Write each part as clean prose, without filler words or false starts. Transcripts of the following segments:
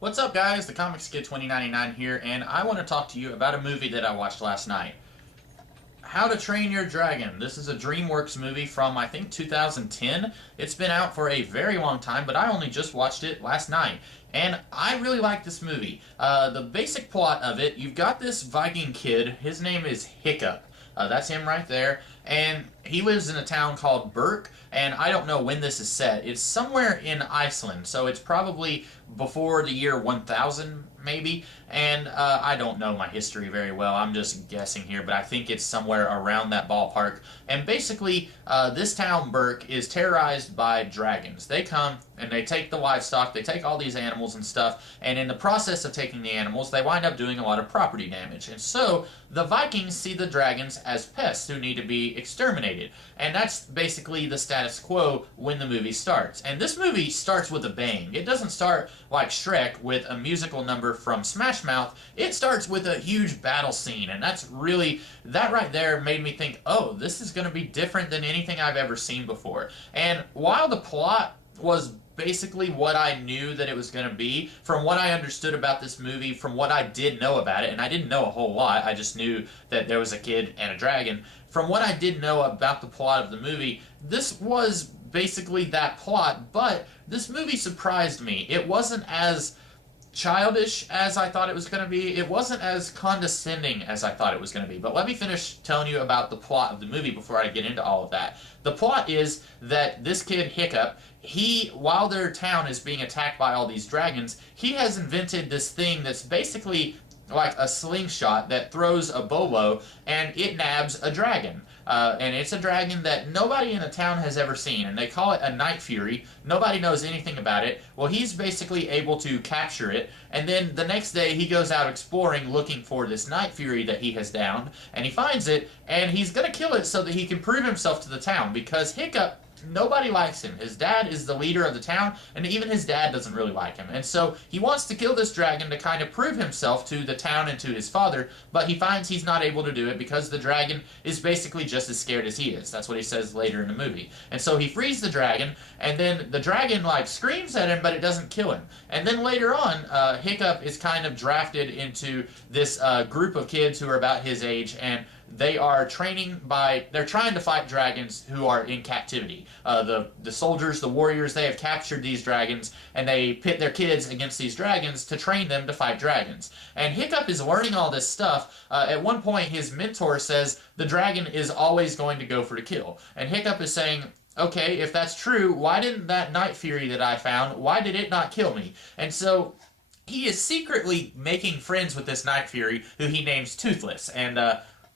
What's up, guys? The Comics Kid 2099 here, and I want to talk to you about a movie that I watched last night. How to Train Your Dragon. This is a DreamWorks movie from, I think, 2010. It's been out for a very long time, but I only just watched it last night. And I really like this movie. The basic plot of it, you've got this Viking kid. His name is Hiccup. That's him right there. And he lives in a town called Berk, and I don't know when this is set. It's somewhere in Iceland, so it's probably before the year 1000, maybe. And I don't know my history very well. I'm just guessing here, but I think it's somewhere around that ballpark. And basically, this town, Berk, is terrorized by dragons. They come and they take the livestock, they take all these animals and stuff, and in the process of taking the animals, they wind up doing a lot of property damage. And so, the Vikings see the dragons as pests who need to be exterminated. And that's basically the status quo when the movie starts. And this movie starts with a bang. It doesn't start like Shrek with a musical number from Smash Mouth. It starts with a huge battle scene, and that right there made me think, oh, this is going to be different than anything I've ever seen before. And while the plot was basically what I knew that it was going to be, from what I understood about this movie, from what I did know about it, and I didn't know a whole lot, I just knew that there was a kid and a dragon. From what I did know about the plot of the movie, this was basically that plot, but this movie surprised me. It wasn't as childish as I thought it was going to be. It wasn't as condescending as I thought it was going to be. But let me finish telling you about the plot of the movie before I get into all of that. The plot is that this kid, Hiccup, while their town is being attacked by all these dragons, he has invented this thing that's basically like a slingshot that throws a bolo, and it nabs a dragon. And it's a dragon that nobody in the town has ever seen, and they call it a Night Fury. Nobody knows anything about it. Well, he's basically able to capture it, and then the next day he goes out exploring looking for this Night Fury that he has downed, and he finds it, and he's going to kill it so that he can prove himself to the town, because Hiccup, nobody likes him. His dad is the leader of the town, and even his dad doesn't really like him. And so he wants to kill this dragon to kind of prove himself to the town and to his father, but he finds he's not able to do it because the dragon is basically just as scared as he is. That's what he says later in the movie. And so he frees the dragon, and then the dragon like screams at him, but it doesn't kill him. And then later on, Hiccup is kind of drafted into this group of kids who are about his age, and they are they're trying to fight dragons who are in captivity. The soldiers, the warriors, they have captured these dragons, and they pit their kids against these dragons to train them to fight dragons. And Hiccup is learning all this stuff. At one point, his mentor says the dragon is always going to go for the kill. And Hiccup is saying, okay, if that's true, why didn't that Night Fury that I found, why did it not kill me? And so he is secretly making friends with this Night Fury, who he names Toothless. And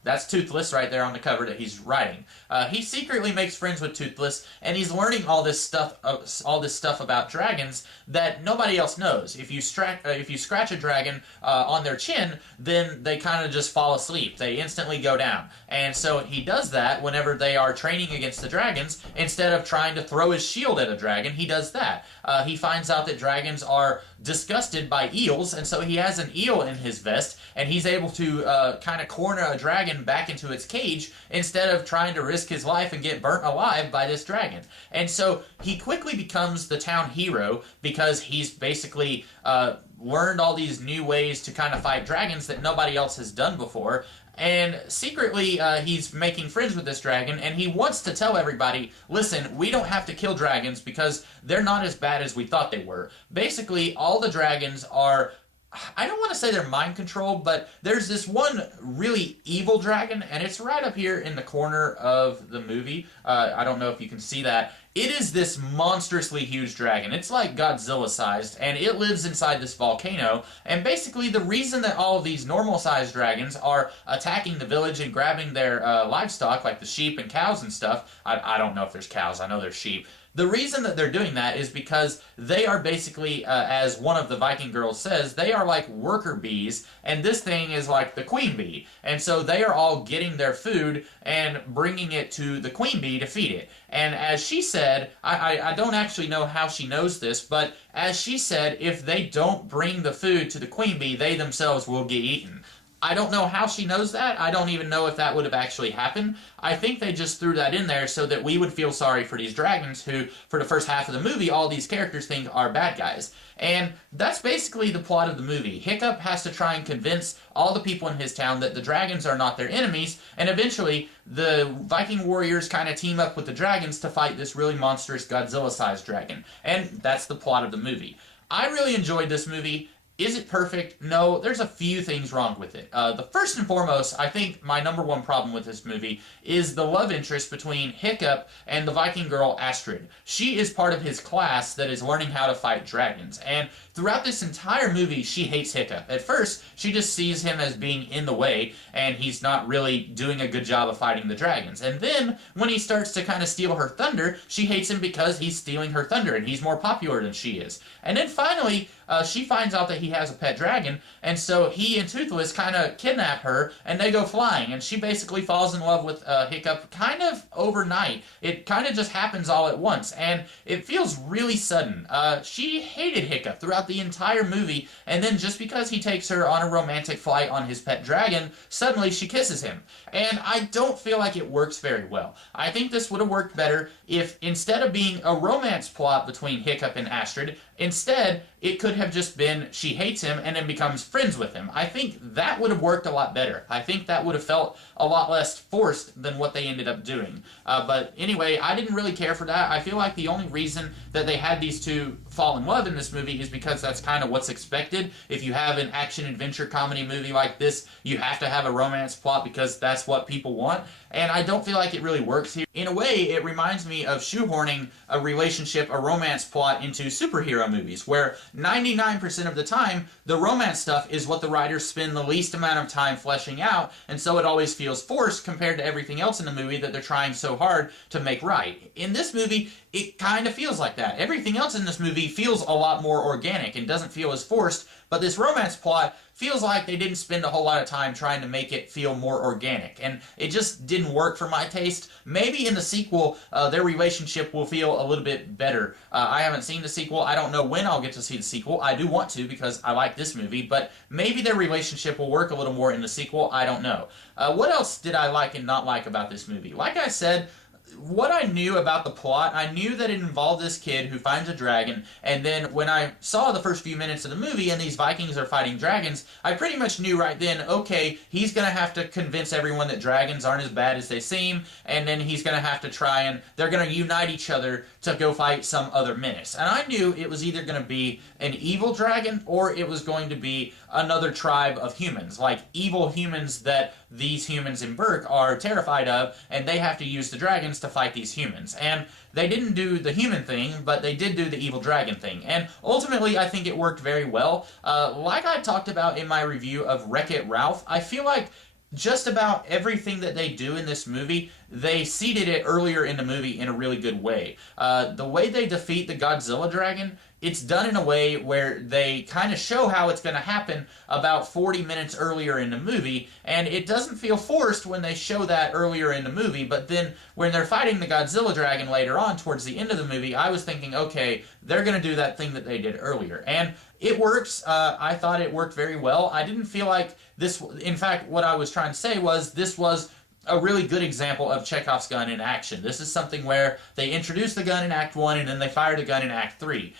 that's Toothless right there on the cover that he's writing. He secretly makes friends with Toothless, and he's learning all this stuff about dragons that nobody else knows. If you scratch a dragon on their chin, then they kind of just fall asleep. They instantly go down. And so he does that whenever they are training against the dragons. Instead of trying to throw his shield at a dragon, he does that. He finds out that dragons are disgusted by eels, and so he has an eel in his vest, and he's able to kind of corner a dragon back into its cage instead of trying to risk his life and get burnt alive by this dragon. And so he quickly becomes the town hero because he's basically learned all these new ways to kind of fight dragons that nobody else has done before. And secretly, he's making friends with this dragon, and he wants to tell everybody, listen, we don't have to kill dragons because they're not as bad as we thought they were. Basically, all the dragons are, I don't want to say they're mind controlled, but there's this one really evil dragon, and it's right up here in the corner of the movie. I don't know if you can see that. It is this monstrously huge dragon. It's like Godzilla-sized, and it lives inside this volcano. And basically, the reason that all of these normal-sized dragons are attacking the village and grabbing their livestock, like the sheep and cows and stuff, I don't know if there's cows, I know there's sheep. The reason that they're doing that is because they are basically, as one of the Viking girls says, they are like worker bees, and this thing is like the queen bee. And so they are all getting their food and bringing it to the queen bee to feed it. And as she said, I don't actually know how she knows this, but as she said, if they don't bring the food to the queen bee, they themselves will get eaten. I don't know how she knows that. I don't even know if that would have actually happened. I think they just threw that in there so that we would feel sorry for these dragons who, for the first half of the movie, all these characters think are bad guys. And that's basically the plot of the movie. Hiccup has to try and convince all the people in his town that the dragons are not their enemies, and eventually the Viking warriors kind of team up with the dragons to fight this really monstrous Godzilla-sized dragon. And that's the plot of the movie. I really enjoyed this movie. Is it perfect? No, there's a few things wrong with it. The first and foremost, I think my number one problem with this movie is the love interest between Hiccup and the Viking girl Astrid. She is part of his class that is learning how to fight dragons, and throughout this entire movie, she hates Hiccup. At first, she just sees him as being in the way, and he's not really doing a good job of fighting the dragons. And then, when he starts to kind of steal her thunder, she hates him because he's stealing her thunder, and he's more popular than she is. And then finally, she finds out that he has a pet dragon, and so he and Toothless kind of kidnap her, and they go flying, and she basically falls in love with Hiccup kind of overnight. It kind of just happens all at once, and it feels really sudden. She hated Hiccup throughout the entire movie, and then just because he takes her on a romantic flight on his pet dragon, suddenly she kisses him. And I don't feel like it works very well. I think this would have worked better if, instead of being a romance plot between Hiccup and Astrid, instead, it could have just been she hates him and then becomes friends with him. I think that would have worked a lot better. I think that would have felt a lot less forced than what they ended up doing. But anyway, I didn't really care for that. I feel like the only reason that they had these two fall in love in this movie is because that's kind of what's expected. If you have an action-adventure comedy movie like this, you have to have a romance plot because that's what people want. And I don't feel like it really works here. In a way, it reminds me of shoehorning a relationship, a romance plot into superhero movies, where 99% of the time, the romance stuff is what the writers spend the least amount of time fleshing out, and so it always feels forced compared to everything else in the movie that they're trying so hard to make right. In this movie, it kind of feels like that. Everything else in this movie feels a lot more organic and doesn't feel as forced, but this romance plot feels like they didn't spend a whole lot of time trying to make it feel more organic, and it just didn't work for my taste. Maybe in the sequel, their relationship will feel a little bit better. I haven't seen the sequel. I don't know when I'll get to see the sequel. I do want to because I like this movie, but maybe their relationship will work a little more in the sequel. I don't know. What else did I like and not like about this movie? Like I said, what I knew about the plot, I knew that it involved this kid who finds a dragon, and then when I saw the first few minutes of the movie and these Vikings are fighting dragons, I pretty much knew right then, okay, he's going to have to convince everyone that dragons aren't as bad as they seem, and then he's going to have to try and they're going to unite each other to go fight some other menace. And I knew it was either going to be an evil dragon or it was going to be another tribe of humans, like evil humans that these humans in Burke are terrified of, and they have to use the dragons to fight these humans. And they didn't do the human thing, but they did do the evil dragon thing. And ultimately, I think it worked very well. Like I talked about in my review of Wreck-It Ralph, I feel like just about everything that they do in this movie, they seeded it earlier in the movie in a really good way. The way they defeat the Godzilla dragon, it's done in a way where they kind of show how it's going to happen about 40 minutes earlier in the movie, and it doesn't feel forced when they show that earlier in the movie, but then when they're fighting the Godzilla dragon later on towards the end of the movie, I was thinking, okay, they're going to do that thing that they did earlier. And it works. I thought it worked very well. I didn't feel like this, in fact, what I was trying to say was this was a really good example of Chekhov's gun in action. This is something where they introduced the gun in Act 1 and then they fired the gun in Act 3.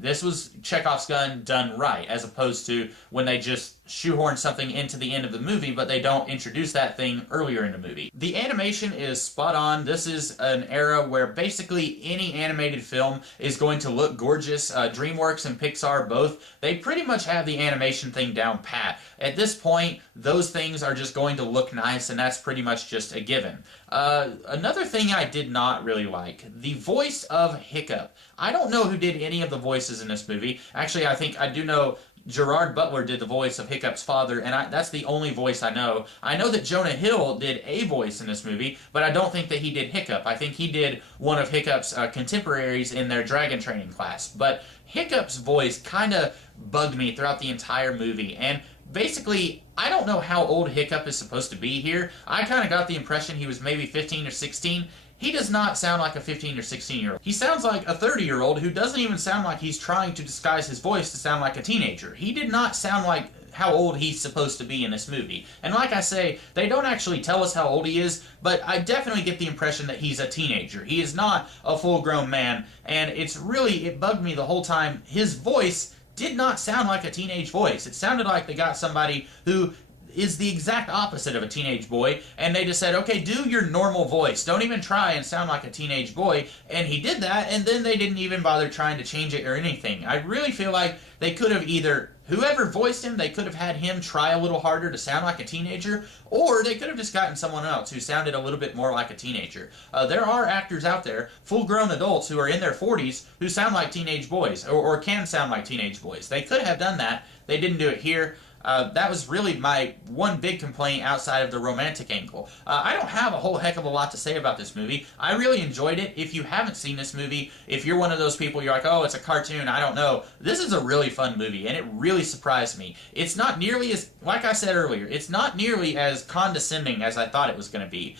This was Chekhov's gun done right, as opposed to when they just shoehorn something into the end of the movie, but they don't introduce that thing earlier in the movie. The animation is spot on. This is an era where basically any animated film is going to look gorgeous. DreamWorks and Pixar both, they pretty much have the animation thing down pat. At this point, those things are just going to look nice, and that's pretty much just a given. Another thing I did not really like, the voice of Hiccup. I don't know who did any of the voices in this movie. Actually, I think I do know Gerard Butler did the voice of Hiccup's father, and that's the only voice I know. I know that Jonah Hill did a voice in this movie, but I don't think that he did Hiccup. I think he did one of Hiccup's contemporaries in their dragon training class. But Hiccup's voice kind of bugged me throughout the entire movie, and basically, I don't know how old Hiccup is supposed to be here. I kind of got the impression he was maybe 15 or 16. he does not sound like a 15 or 16-year-old. He sounds like a 30-year-old who doesn't even sound like he's trying to disguise his voice to sound like a teenager. He did not sound like how old he's supposed to be in this movie. And like I say, they don't actually tell us how old he is, but I definitely get the impression that he's a teenager. He is not a full-grown man, and it bugged me the whole time. His voice did not sound like a teenage voice. It sounded like they got somebody who is the exact opposite of a teenage boy, and they just said, okay, do your normal voice. Don't even try and sound like a teenage boy. And he did that, and then they didn't even bother trying to change it or anything. I really feel like they could have either, whoever voiced him, they could have had him try a little harder to sound like a teenager, or they could have just gotten someone else who sounded a little bit more like a teenager. There are actors out there, full-grown adults who are in their 40s, who sound like teenage boys, or can sound like teenage boys. They could have done that. They didn't do it here. That was really my one big complaint outside of the romantic angle. I don't have a whole heck of a lot to say about this movie. I really enjoyed it. If you haven't seen this movie, if you're one of those people, you're like, oh, it's a cartoon, I don't know. This is a really fun movie, and it really surprised me. It's not nearly as, like I said earlier, it's not nearly as condescending as I thought it was going to be.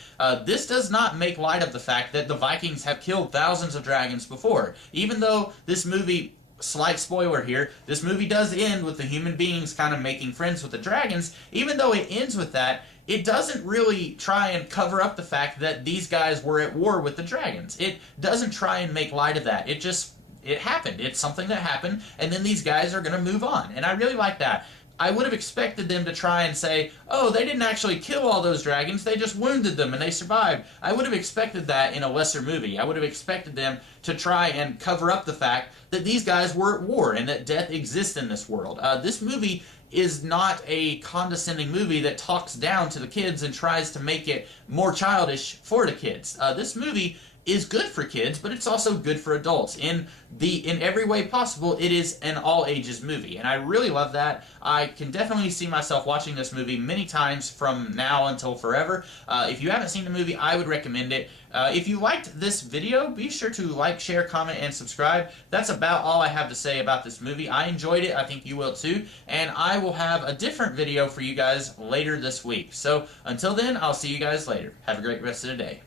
This does not make light of the fact that the Vikings have killed thousands of dragons before. Even though this movie, slight spoiler here, this movie does end with the human beings kind of making friends with the dragons. Even though it ends with that, it doesn't really try and cover up the fact that these guys were at war with the dragons. It doesn't try and make light of that. It happened. It's something that happened, and then these guys are going to move on. And I really like that. I would have expected them to try and say, oh, they didn't actually kill all those dragons, they just wounded them and they survived. I would have expected that in a lesser movie. I would have expected them to try and cover up the fact that these guys were at war and that death exists in this world. This movie is not a condescending movie that talks down to the kids and tries to make it more childish for the kids. This movie is good for kids, but it's also good for adults. In every way possible, it is an all-ages movie, and I really love that. I can definitely see myself watching this movie many times from now until forever. If you haven't seen the movie, I would recommend it. If you liked this video, be sure to like, share, comment, and subscribe. That's about all I have to say about this movie. I enjoyed it. I think you will too. And I will have a different video for you guys later this week. So until then, I'll see you guys later. Have a great rest of the day.